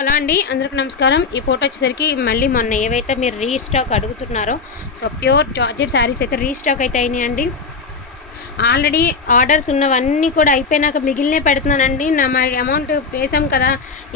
Hello అండి అందరికి నమస్కారం. ఈ ఫోటో వచ్చేసరికి మళ్ళీ మొన్న ఏవైతే మీరు రీస్టాక్ అడుగుతున్నారో సో ప్యూర్ జార్జెట్ శారీస్ అయితే రీస్టాక్ అయితే అయినాయండి. ఆల్రెడీ ఆర్డర్స్ ఉన్నవన్నీ కూడా అయిపోయినాక మిగిలినే పెడుతున్నానండి. నా మా అమౌంట్ వేసాం కదా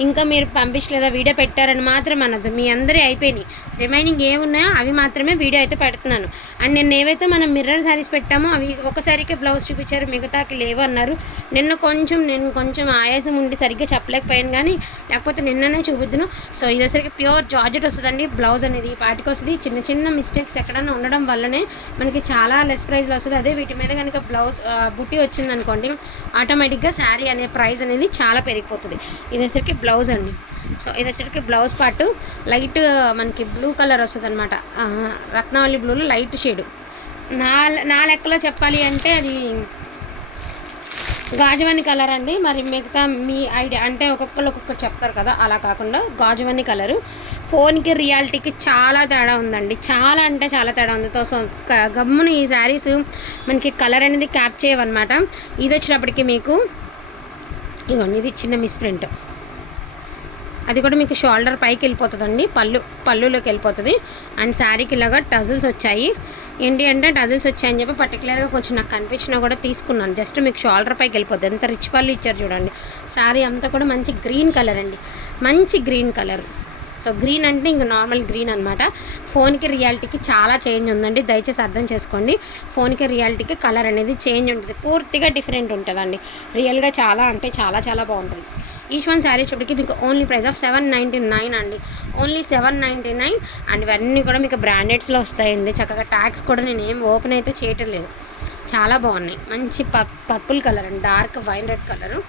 ఇంకా మీరు పంపించలేదా? వీడియో పెట్టారని మాత్రం అనదు మీ అందరి అయిపోయినాయి. రిమైనింగ్ ఏమున్నాయో అవి మాత్రమే వీడియో అయితే పెడుతున్నాను. అండ్ నిన్న ఏవైతే మనం మిర్రర్ శారీస్ పెట్టామో అవి ఒకసారికే బ్లౌజ్ చూపించారు మిగతాకి లేవు అన్నారు నిన్న కొంచెం నేను కొంచెం ఆయాసం ఉండి సరిగ్గా చెప్పలేకపోయాను కానీ లేకపోతే నిన్ననే చూపిద్దును. సో ఇదేసరికి ప్యూర్ జార్జెట్ వస్తుందండి. బ్లౌజ్ అనేది పాటికి వస్తుంది. చిన్న చిన్న మిస్టేక్స్ ఎక్కడైనా ఉండడం వల్లనే మనకి చాలా లెస్ ప్రైస్లో వస్తుంది. అదే వీటి మీద కనుక బ్లౌజ్ బుట్టి వచ్చింది అనుకోండి ఆటోమేటిక్గా శారీ అనే ప్రైస్ అనేది చాలా పెరిగిపోతుంది. ఇదేసరికి బ్లౌజ్ అండి. సో ఇదేసరికి బ్లౌజ్ పార్ట్ లైట్ మనకి బ్లూ కలర్ వస్తుంది అనమాట రత్నావళి బ్లూలో లైట్ షేడ్. నా నా లెక్కలో చెప్పాలి అంటే అది గాజువాని కలర్ అండి. మరి మిగతా మీ ఐడియా అంటే ఒక్కొక్కరు ఒక్కొక్కరు చెప్తారు కదా అలా కాకుండా గాజువని కలరు. ఫోన్కి రియాలిటీకి చాలా తేడా ఉందండి. చాలా అంటే చాలా తేడా ఉంది. తో- సో గమ్మున ఈ శారీస్ మనకి కలర్ అనేది క్యాప్ చేయవన్నమాట. ఇది వచ్చినప్పటికీ మీకు ఇదిగోండి ఇది చిన్న మిస్ప్రింట్ అది కూడా మీకు షోల్డర్ పైకి వెళ్ళిపోతుందండి పళ్ళు పళ్ళులోకి వెళ్ళిపోతుంది. అండ్ శారీకి ఇలాగా టజిల్స్ వచ్చాయి. ఏంటి అంటే టజిల్స్ వచ్చాయని చెప్పి పర్టికులర్గా కొంచెం నాకు కనిపించినా కూడా తీసుకున్నాను. జస్ట్ మీకు షోల్డర్ పైకి వెళ్ళిపోతుంది ఎంత రిచ్ పళ్ళు ఇచ్చారు చూడండి. శారీ అంతా కూడా మంచి గ్రీన్ కలర్ అండి. మంచి గ్రీన్ కలర్ సో గ్రీన్ అంటే ఇంక నార్మల్ గ్రీన్ అనమాట ఫోన్కి రియాలిటీకి చాలా చేంజ్ ఉందండి. దయచేసి అర్థం చేసుకోండి. ఫోన్కి రియాలిటీకి కలర్ అనేది చేంజ్ ఉంటుంది. పూర్తిగా డిఫరెంట్ ఉంటుందండి. రియల్గా చాలా అంటే చాలా చాలా బాగుంటుంది. ఈచ్ వన్ శారీ వచ్చేప్పటికి మీకు only price of seven ninety nine అండి. Only seven ninety nine and ఇవన్నీ కూడా మీకు బ్రాండెడ్స్లో వస్తాయండి. చక్కగా ట్యాక్స్ కూడా నేను ఏం ఓపెన్ అయితే చేయటం లేదు. చాలా బాగున్నాయి. మంచి ప పర్పుల్ కలర్ అండి. డార్క్ వైన్ రెడ్ కలరు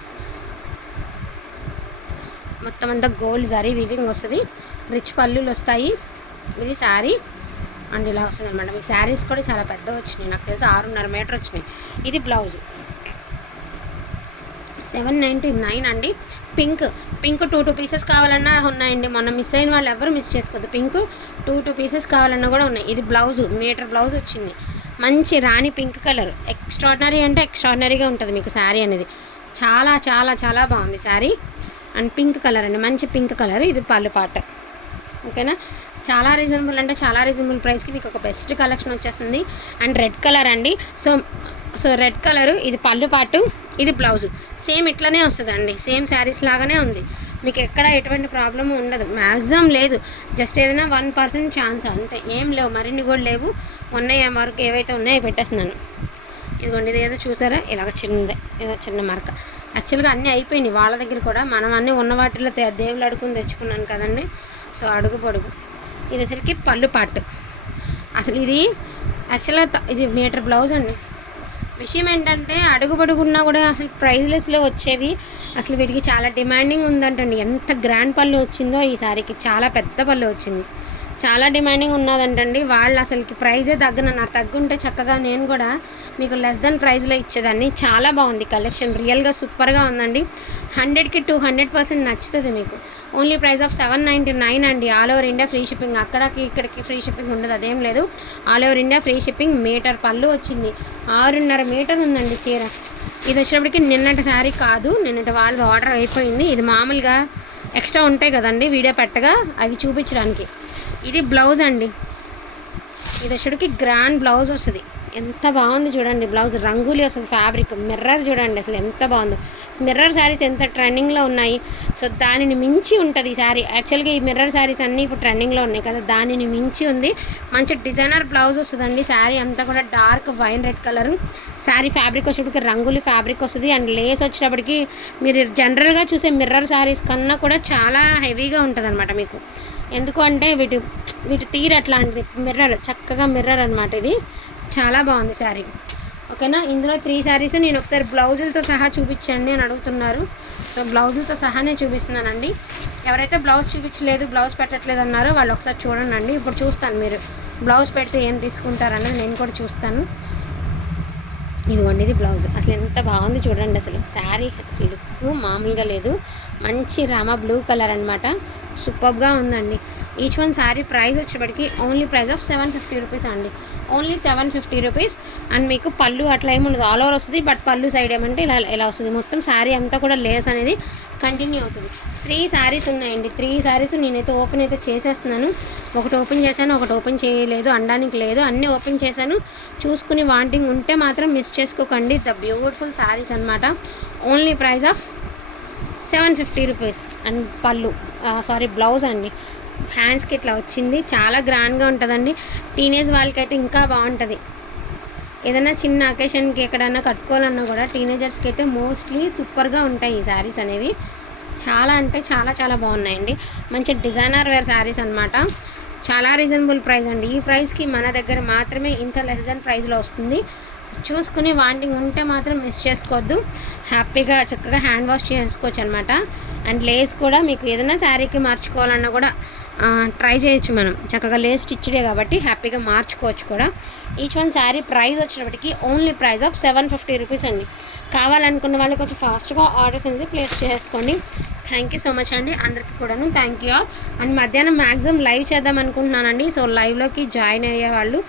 మొత్తం అంతా గోల్డ్ జరీ వివింగ్ వస్తుంది. రిచ్ పల్లులు వస్తాయి. ఇది శారీ అండ్ ఇలా వస్తుంది అనమాట మీకు శారీస్ కూడా చాలా పెద్ద వచ్చినాయి. నాకు తెలిసి ఆరున్నర మీటర్ వచ్చినాయి. ఇది బ్లౌజ్ సెవెన్ నైంటీ నైన్ అండి. Pink. Pink two two pieces కావాలన్నా ఉన్నాయండి. మొన్న మిస్ అయిన వాళ్ళు ఎవరు మిస్ చేసుకోవద్దు. పింక్ టూ టూ పీసెస్ కావాలన్నా కూడా ఉన్నాయి. ఇది బ్లౌజ్ మీటర్ బ్లౌజ్ వచ్చింది. మంచి రాణి పింక్ కలర్. ఎక్స్ట్రాడినరీ అంటే ఎక్స్ట్రాడినరీగా ఉంటుంది మీకు శారీ అనేది. చాలా చాలా చాలా బాగుంది శారీ. అండ్ పింక్ కలర్ అండి. మంచి పింక్ కలర్. ఇది పళ్ళు పాట. ఓకేనా? చాలా రీజనబుల్ అంటే చాలా రీజనబుల్ ప్రైస్కి మీకు ఒక బెస్ట్ కలెక్షన్ వచ్చేస్తుంది. అండ్ రెడ్ కలర్ అండి. సో సో రెడ్ కలరు ఇది పళ్ళు పాటు. ఇది బ్లౌజు. సేమ్ ఇట్లనే వస్తుందండి. సేమ్ శారీస్ లాగానే ఉంది. మీకు ఎక్కడ ఎటువంటి ప్రాబ్లం ఉండదు. మ్యాక్సిమం లేదు. జస్ట్ ఏదైనా వన్ పర్సెంట్ ఛాన్స్ అంతే. ఏం లేవు. మరిన్ని కూడా లేవు. ఉన్నాయి వరకు ఏవైతే ఉన్నాయో పెట్టేస్తున్నాను. ఇదిగోండి ఇది ఏదో చూసారా? ఇలాగ చిన్నదే. ఏదో చిన్న మరక యాక్చువల్గా అన్నీ అయిపోయినాయి. వాళ్ళ దగ్గర కూడా మనం అన్నీ ఉన్న వాటిలో దేవుళ్ళు అడుగుని తెచ్చుకున్నాను కదండి. సో అడుగు పొడుగు. ఇది అసలుకి పళ్ళు పాటు. అసలు ఇది యాక్చువల్గా ఇది మీటర్ బ్లౌజ్ అండి. విషయం ఏంటంటే అడుగుపడుగున్నా కూడా అసలు ప్రైజ్లెస్లో వచ్చేవి అసలు వీటికి చాలా డిమాండింగ్ ఉందంటండి. ఎంత గ్రాండ్ పళ్ళు వచ్చిందో ఈ చాలా పెద్ద పళ్ళు వచ్చింది. చాలా డిమాండింగ్ ఉన్నదంటండి. వాళ్ళు అసలుకి ప్రైజే తగ్గనన్నారు నాకు తగ్గుంటే చక్కగా నేను కూడా మీకు లెస్ దెన్ ప్రైస్లో ఇచ్చేదాన్ని. చాలా బాగుంది కలెక్షన్ రియల్గా సూపర్గా ఉందండి. హండ్రెడ్కి టూ హండ్రెడ్ పర్సెంట్ నచ్చుతుంది మీకు. Only price of seven ninety nine అండి. All over India free shipping అక్కడికి ఇక్కడికి ఫ్రీ షిప్పింగ్ ఉండదు. అదేం లేదు. All over India free shipping metre పళ్ళు వచ్చింది. ఆరున్నర మీటర్ ఉందండి చీర. ఇది వచ్చినప్పటికి నిన్నటి శారీ కాదు. నిన్నటి వాళ్ళది ఆర్డర్ అయిపోయింది. ఇది మామూలుగా ఎక్స్ట్రా ఉంటాయి కదండి. వీడియో పెట్టగా అవి చూపించడానికి. ఇది బ్లౌజ్ అండి. ఇది వచ్చేటికి గ్రాండ్ బ్లౌజ్ వస్తుంది. ఎంత బాగుంది చూడండి బ్లౌజ్. రంగులీ వస్తుంది ఫ్యాబ్రిక్. మిర్రర్ చూడండి అసలు ఎంత బాగుందో. మిర్రర్ శారీస్ ఎంత ట్రెండింగ్లో ఉన్నాయి. సో దానిని మించి ఉంటుంది ఈ శారీ. యాక్చువల్గా ఈ మిర్రర్ శారీస్ అన్నీ ఇప్పుడు ట్రెండింగ్లో ఉన్నాయి కదా దానిని మించి ఉంది. మంచి డిజైనర్ బ్లౌజ్ వస్తుందండి. శారీ అంతా కూడా dark wine red colour saree fabric వచ్చేటప్పటికి రంగులు ఫ్యాబ్రిక్ వస్తుంది. అండ్ లేస్ వచ్చేటప్పటికి మీరు జనరల్గా చూసే మిర్రర్ శారీస్ కన్నా కూడా చాలా హెవీగా ఉంటుంది మీకు. ఎందుకంటే వీటి వీటి తీరు అట్లాంటిది. మిర్రర్ చక్కగా మిర్రర్ అనమాట ఇది. చాలా బాగుంది శారీ. ఓకేనా? ఇందులో త్రీ శారీస్ నేను ఒకసారి బ్లౌజులతో సహా చూపించండి అని అడుగుతున్నారు. సో బ్లౌజులతో సహానే చూపిస్తున్నానండి. ఎవరైతే బ్లౌజ్ చూపించలేదు బ్లౌజ్ పెట్టట్లేదు అన్నారో వాళ్ళు ఒకసారి చూడండి ఇప్పుడు చూస్తాను మీరు. బ్లౌజ్ పెడితే ఏం తీసుకుంటారన్నది నేను కూడా చూస్తాను. ఇదిగోండి ఇది బ్లౌజ్. అసలు ఎంత బాగుంది చూడండి అసలు. శారీ అసలు లుక్ మామూలుగా లేదు. మంచి రామ బ్లూ కలర్ అనమాట సూపర్గా ఉందండి. ఈచ్ వన్ శారీ ప్రైస్ వచ్చేప్పటికి only price of seven fifty rupees అండి. Only seven fifty rupees. And మీకు పళ్ళు అట్లా ఏమి ఉండదు. ఆల్ ఓవర్ వస్తుంది. బట్ పళ్ళు సైడ్ ఏమంటే ఇలా ఇలా వస్తుంది. మొత్తం శారీ అంతా కూడా లేస్ అనేది కంటిన్యూ అవుతుంది. త్రీ త్రీ శారీస్ ఉన్నాయండి. త్రీ శారీస్ నేనైతే ఓపెన్ అయితే చేసేస్తున్నాను. ఒకటి ఓపెన్ చేశాను ఒకటి ఓపెన్ చేయలేదు అనడానికి లేదు. అన్నీ ఓపెన్ చేశాను. చూసుకుని వాంటింగ్ ఉంటే మాత్రం మిస్ చేసుకోకండి. ద బ్యూటిఫుల్ శారీస్ అనమాట only price of seven fifty rupees and పళ్ళు సారీ బ్లౌజ్ అండి. హ్యాండ్స్కి ఇట్లా వచ్చింది. చాలా గ్రాండ్గా ఉంటుందండి. టీనేజ్ వాళ్ళకైతే ఇంకా బాగుంటుంది. ఏదైనా చిన్న అకేషన్కి ఎక్కడైనా కట్టుకోవాలన్నా కూడా టీనేజర్స్కి అయితే మోస్ట్లీ సూపర్గా ఉంటాయి ఈ శారీస్ అనేవి. చాలా అంటే చాలా చాలా బాగున్నాయండి. మంచి డిజైనర్ వేర్ శారీస్ అనమాట చాలా రీజనబుల్ ప్రైస్ అండి. ఈ ప్రైస్కి మన దగ్గర మాత్రమే ఇంత లెస్ దెన్ ప్రైస్లో వస్తుంది. సో చూసుకుని వాంటింగ్ ఉంటే మాత్రం మిస్ చేసుకోవద్దు. హ్యాపీగా చక్కగా హ్యాండ్ వాష్ చేసుకోవచ్చు అనమాట అండ్ లేస్ కూడా మీకు ఏదైనా శారీకి మార్చుకోవాలన్నా కూడా ట్రై చేయొచ్చు మనం. చక్కగా లేస్ స్టిచ్డే కాబట్టి హ్యాపీగా మార్చుకోవచ్చు కూడా. ఈచ్ వన్ శారీ ప్రైస్ వచ్చేటప్పటికి only price of seven fifty rupees అండి. కావాలనుకున్న వాళ్ళు కొంచెం ఫాస్ట్గా ఆర్డర్స్ అనేది ప్లేస్ చేసుకోండి. థ్యాంక్ యూ సో మచ్ అండి. అందరికీ కూడాను థ్యాంక్ యూ అండ్ మధ్యాహ్నం మ్యాక్సిమం లైవ్ చేద్దాం అనుకుంటున్నానండి. సో లైవ్లోకి జాయిన్ అయ్యే వాళ్ళు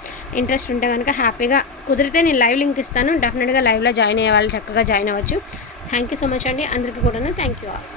ఇంట్రెస్ట్ ఉంటే కనుక హ్యాపీగా కుదిరితే నేను లైవ్ లింక్ ఇస్తాను. డెఫినెట్గా లైవ్లో జాయిన్ అయ్యే వాళ్ళు చక్కగా జాయిన్ అవ్వచ్చు. థ్యాంక్ యూ సో మచ్ అండి. అందరికీ కూడాను థ్యాంక్ యూ ఆల్